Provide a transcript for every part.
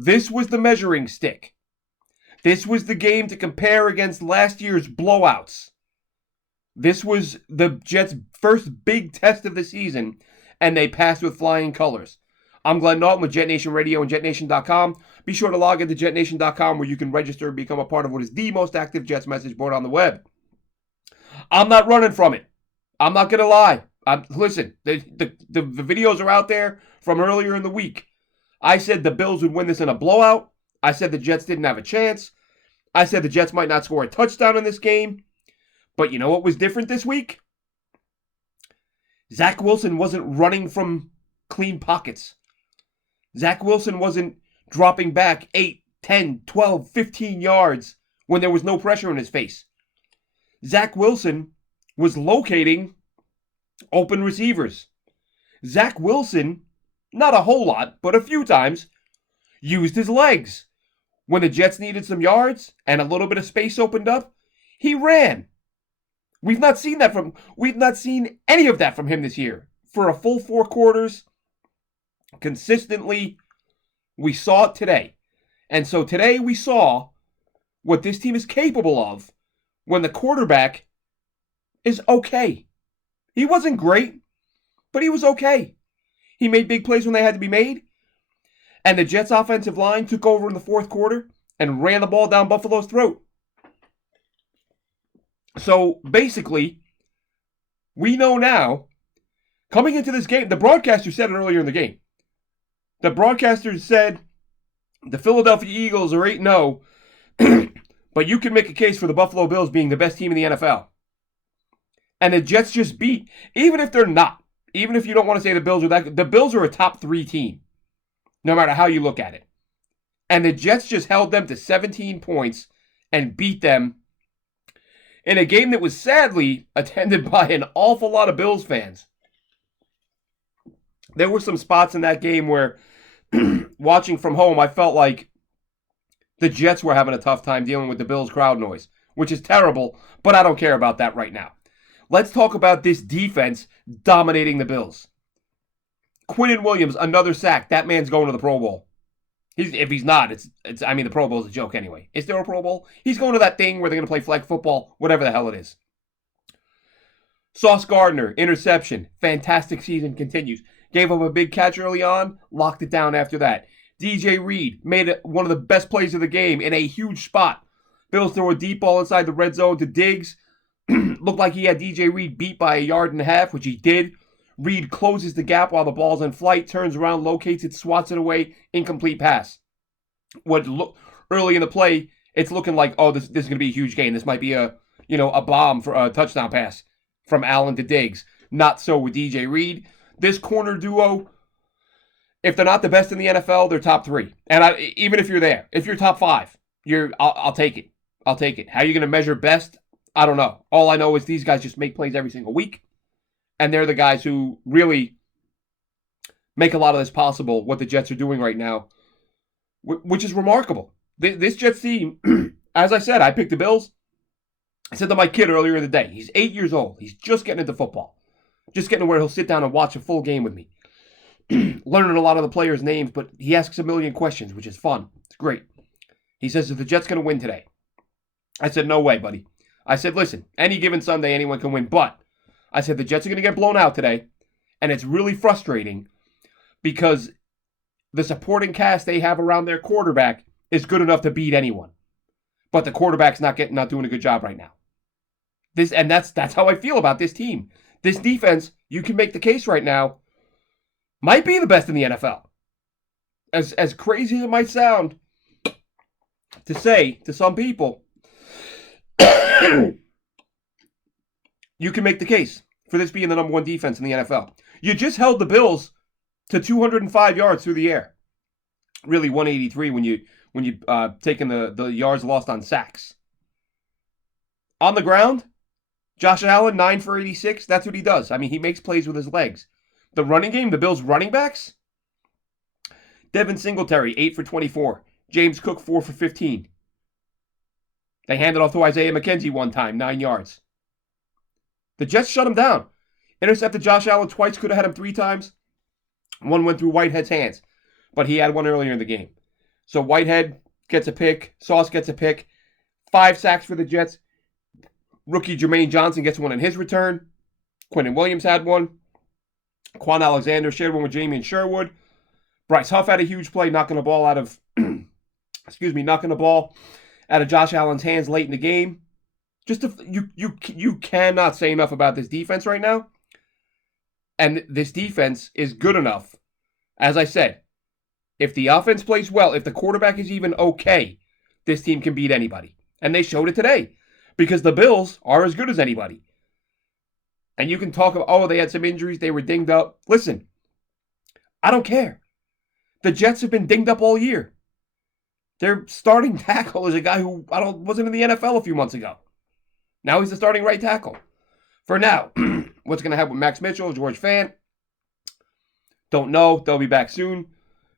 This was the measuring stick. This was the game to compare against last year's blowouts. This was the Jets' first big test of the season, and they passed with flying colors. I'm Glenn Naughton with Jet Nation Radio and JetNation.com. Be sure to log into JetNation.com where you can register and become a part of what is the most active Jets message board on the web. I'm not running from it. I'm not going to lie. Listen, the videos are out there from earlier in the week. I said the Bills would win this in a blowout. I said the Jets didn't have a chance. I said the Jets might not score a touchdown in this game. But you know what was different this week? Zach Wilson wasn't running from clean pockets. Zach Wilson wasn't dropping back 8, 10, 12, 15 yards when there was no pressure in his face. Zach Wilson was locating open receivers. Zach Wilson, not a whole lot, but a few times, used his legs. When the Jets needed some yards and a little bit of space opened up, he ran. We've not seen any of that from him this year. For a full 4 quarters, consistently, we saw it today. And so today we saw what this team is capable of when the quarterback is okay. He wasn't great, but he was okay. He made big plays when they had to be made. And the Jets' offensive line took over in the 4th quarter and ran the ball down Buffalo's throat. So basically, we know now, coming into this game, the broadcaster said it earlier in the game. The broadcaster said the Philadelphia Eagles are 8-0, but you can make a case for the Buffalo Bills being the best team in the NFL. And the Jets just beat, even if they're not, even if you don't want to say the Bills are that, the Bills are a top 3 team, no matter how you look at it. And the Jets just held them to 17 points and beat them in a game that was sadly attended by an awful lot of Bills fans. There were some spots in that game where, watching from home, I felt like the Jets were having a tough time dealing with the Bills' crowd noise, which is terrible, but I don't care about that right now. Let's talk about this defense dominating the Bills. Quinnen Williams, another sack. That man's going to the Pro Bowl. If he's not, the Pro Bowl's a joke anyway. Is there a Pro Bowl? He's going to that thing where they're going to play flag football, whatever the hell it is. Sauce Gardner, interception. Fantastic season continues. Gave up a big catch early on, locked it down after that. DJ Reed made it one of the best plays of the game in a huge spot. Bills throw a deep ball inside the red zone to Diggs. Looked like he had DJ Reed beat by 1.5 yards, which he did. Reed closes the gap while the ball's in flight, turns around, locates it, swats it away, incomplete pass. Early in the play, it's looking like, oh, this is going to be a huge game. This might be a bomb for a touchdown pass from Allen to Diggs. Not so with DJ Reed. This corner duo, if they're not the best in the NFL, they're top 3. And even if you're there, if you're top 5, I'll take it. I'll take it. How are you going to measure best? I don't know. All I know is these guys just make plays every single week. And they're the guys who really make a lot of this possible, what the Jets are doing right now, which is remarkable. This Jets team, as I said, I picked the Bills. I said to my kid earlier in the day, he's 8 years old. He's just getting into football. Just getting to where he'll sit down and watch a full game with me. Learning a lot of the players' names, but he asks a million questions, which is fun. It's great. He says, is the Jets going to win today? I said, no way, buddy. I said, listen, any given Sunday, anyone can win, but I said the Jets are going to get blown out today, and it's really frustrating because the supporting cast they have around their quarterback is good enough to beat anyone. But the quarterback's not doing a good job right now. That's how I feel about this team. This defense, you can make the case right now, might be the best in the NFL. As crazy as it might sound to say to some people, you can make the case for this being the number 1 defense in the NFL. You just held the Bills to 205 yards through the air. Really 183 when you taking the yards lost on sacks. On the ground, Josh Allen, 9 for 86. That's what he does. I mean, he makes plays with his legs. The running game, the Bills' running backs, Devin Singletary, 8 for 24. James Cook, 4 for 15. They handed off to Isaiah McKenzie one time, 9 yards. The Jets shut him down. Intercepted Josh Allen twice, could have had him 3 times. One went through Whitehead's hands, but he had one earlier in the game. So Whitehead gets a pick. Sauce gets a pick. 5 sacks for the Jets. Rookie Jermaine Johnson gets one in his return. Quentin Williams had one. Quan Alexander shared one with Jamie Sherwood. Bryce Huff had a huge play, knocking the ball out of knocking the ball out of Josh Allen's hands late in the game. You cannot say enough about this defense right now. And this defense is good enough. As I said, if the offense plays well, if the quarterback is even okay, this team can beat anybody. And they showed it today. Because the Bills are as good as anybody. And you can talk about, oh, they had some injuries, they were dinged up. Listen, I don't care. The Jets have been dinged up all year. Their starting tackle is a guy who wasn't in the NFL a few months ago. Now he's the starting right tackle. For now, what's going to happen with Max Mitchell, George Fant? Don't know. They'll be back soon.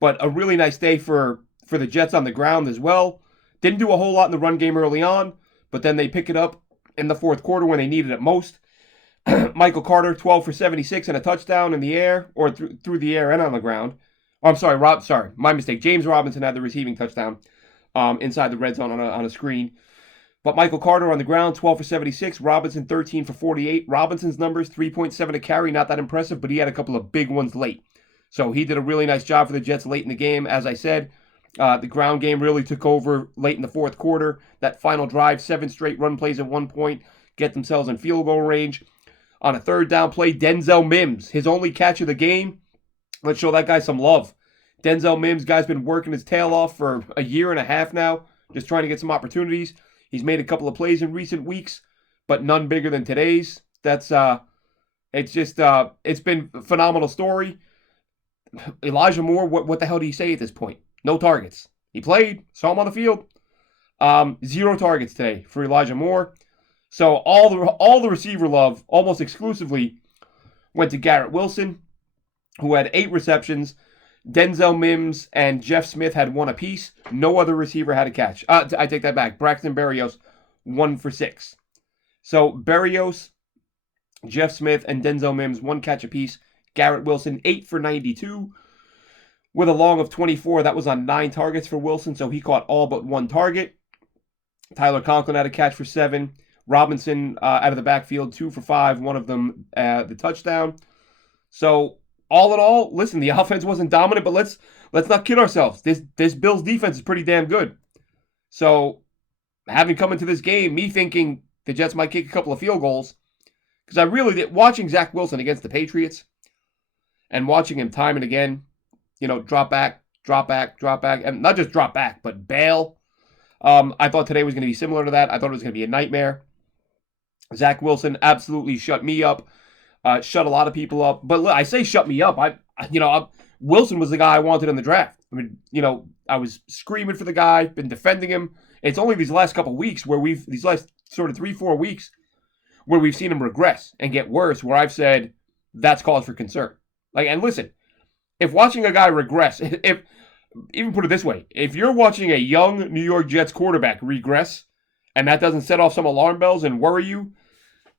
But a really nice day for the Jets on the ground as well. Didn't do a whole lot in the run game early on, but then they pick it up in the fourth quarter when they needed it most. Michael Carter, 12 for 76 and a touchdown in the air, or through the air and on the ground. Oh, I'm sorry, my mistake. James Robinson had the receiving touchdown inside the red zone on a screen. But Michael Carter on the ground, 12 for 76. Robinson, 13 for 48. Robinson's numbers, 3.7 a carry, not that impressive, but he had a couple of big ones late. So he did a really nice job for the Jets late in the game. As I said, the ground game really took over late in the fourth quarter. That final drive, 7 straight run plays at one point, get themselves in field goal range. On a third down play, Denzel Mims, his only catch of the game. Let's show that guy some love. Denzel Mims, guy's been working his tail off for a year and a half now, just trying to get some opportunities. He's made a couple of plays in recent weeks, but none bigger than today's. It's been a phenomenal story. Elijah Moore, what the hell do you say at this point? No targets. He played, saw him on the field. 0 targets today for Elijah Moore. So all the receiver love, almost exclusively, went to Garrett Wilson, who had 8 receptions. Denzel Mims and Jeff Smith had 1 apiece. No other receiver had a catch. I take that back. Braxton Berrios, 1 for 6. So Berrios, Jeff Smith, and Denzel Mims, 1 catch apiece. Garrett Wilson, 8 for 92. With a long of 24, that was on 9 targets for Wilson, so he caught all but 1 target. Tyler Conklin had a catch for 7. Robinson out of the backfield, 2 for 5, one of them the touchdown. So all in all, listen, the offense wasn't dominant, but let's not kid ourselves. This Bills defense is pretty damn good. So having come into this game, me thinking the Jets might kick a couple of field goals, because I really did, watching Zach Wilson against the Patriots and watching him time and again, drop back, and not just drop back, but bail. I thought today was going to be similar to that. I thought it was going to be a nightmare. Zach Wilson absolutely shut me up, shut a lot of people up. But I say shut me up. Wilson was the guy I wanted in the draft. I mean, I was screaming for the guy, been defending him. It's only these last couple weeks these last sort of 3-4 weeks where we've seen him regress and get worse, where I've said that's cause for concern. And listen, if watching a guy regress, even put it this way, if you're watching a young New York Jets quarterback regress and that doesn't set off some alarm bells and worry you,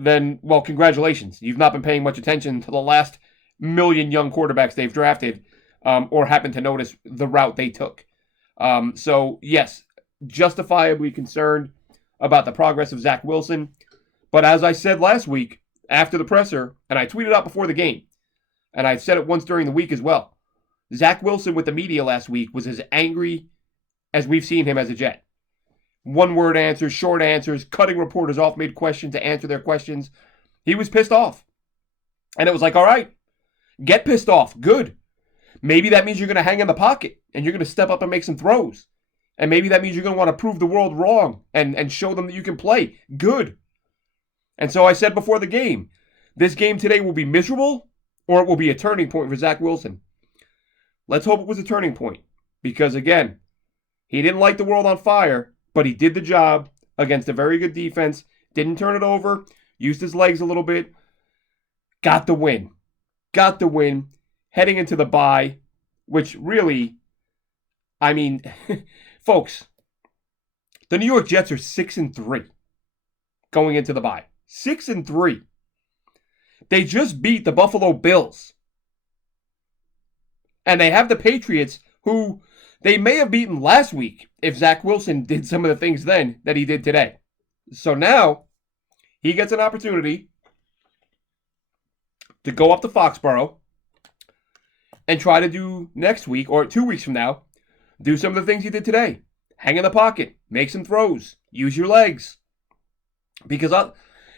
then, well, congratulations. You've not been paying much attention to the last million young quarterbacks they've drafted or happened to notice the route they took. So, yes, justifiably concerned about the progress of Zach Wilson. But as I said last week after the presser, and I tweeted out before the game, and I said it once during the week as well, Zach Wilson with the media last week was as angry as we've seen him as a Jet. One-word answers, short answers, cutting reporters off mid-question to answer their questions. He was pissed off. And it was like, all right, get pissed off. Good. Maybe that means you're going to hang in the pocket and you're going to step up and make some throws. And maybe that means you're going to want to prove the world wrong and show them that you can play. Good. And so I said before the game, this game today will be miserable or it will be a turning point for Zach Wilson. Let's hope it was a turning point. Because, again, he didn't light the world on fire, but he did the job against a very good defense. Didn't turn it over. Used his legs a little bit. Got the win. Heading into the bye, which really, folks, the New York Jets are 6-3 going into the bye. 6-3. They just beat the Buffalo Bills. And they have the Patriots, who They may have beaten last week if Zach Wilson did some of the things then that he did today. So now he gets an opportunity to go up to Foxborough and try to do next week or 2 weeks from now, do some of the things he did today. Hang in the pocket, make some throws, use your legs. Because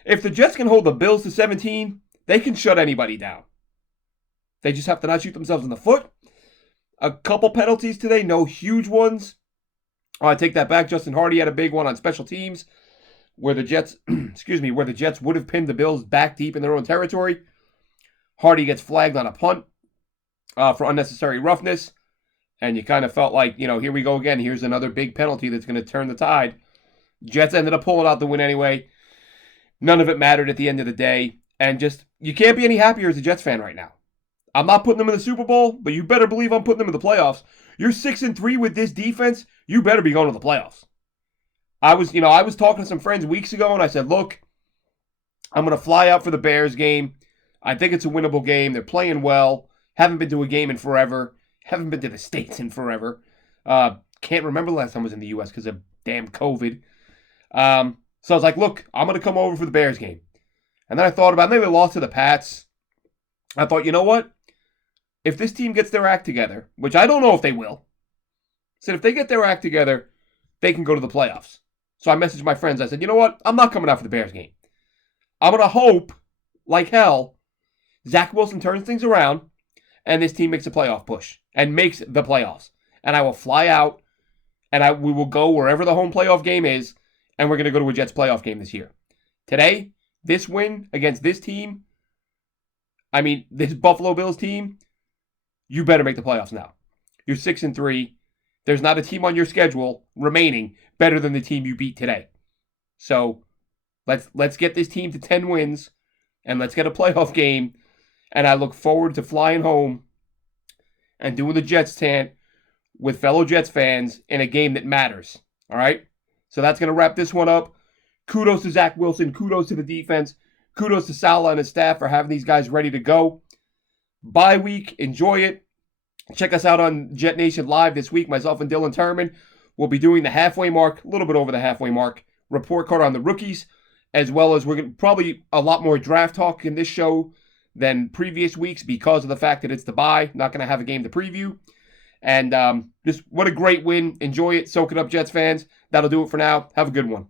if the Jets can hold the Bills to 17, they can shut anybody down. They just have to not shoot themselves in the foot. A couple penalties today, no huge ones. I take that back. Justin Hardy had a big one on special teams where the Jets, where the Jets would have pinned the Bills back deep in their own territory. Hardy gets flagged on a punt for unnecessary roughness. And you kind of felt like, here we go again. Here's another big penalty that's going to turn the tide. Jets ended up pulling out the win anyway. None of it mattered at the end of the day. And just, you can't be any happier as a Jets fan right now. I'm not putting them in the Super Bowl, but you better believe I'm putting them in the playoffs. You're 6-3 with this defense. You better be going to the playoffs. I was talking to some friends weeks ago, and I said, look, I'm going to fly out for the Bears game. I think it's a winnable game. They're playing well. Haven't been to a game in forever. Haven't been to the States in forever. Can't remember the last time I was in the U.S. because of damn COVID. So I was like, look, I'm going to come over for the Bears game. And then I thought about it. Maybe they lost to the Pats. I thought, you know what? If this team gets their act together, which I don't know if they will, said if they get their act together, they can go to the playoffs. So I messaged my friends. I said, you know what? I'm not coming out for the Bears game. I'm going to hope, like hell, Zach Wilson turns things around and this team makes a playoff push and makes the playoffs. And I will fly out and we will go wherever the home playoff game is, and we're going to go to a Jets playoff game this year. Today, this win against this team, this Buffalo Bills team, you better make the playoffs now. You're 6-3. There's not a team on your schedule remaining better than the team you beat today. So let's get this team to 10 wins and let's get a playoff game. And I look forward to flying home and doing the Jets chant with fellow Jets fans in a game that matters. All right? So that's going to wrap this one up. Kudos to Zach Wilson. Kudos to the defense. Kudos to Saleh and his staff for having these guys ready to go. Bye week. Enjoy it. Check us out on Jet Nation Live this week. Myself and Dylan Turman will be doing the halfway mark, a little bit over the halfway mark, report card on the rookies, as well as we're going to probably a lot more draft talk in this show than previous weeks because of the fact that it's the bye. Not going to have a game to preview. And just what a great win. Enjoy it. Soak it up, Jets fans. That'll do it for now. Have a good one.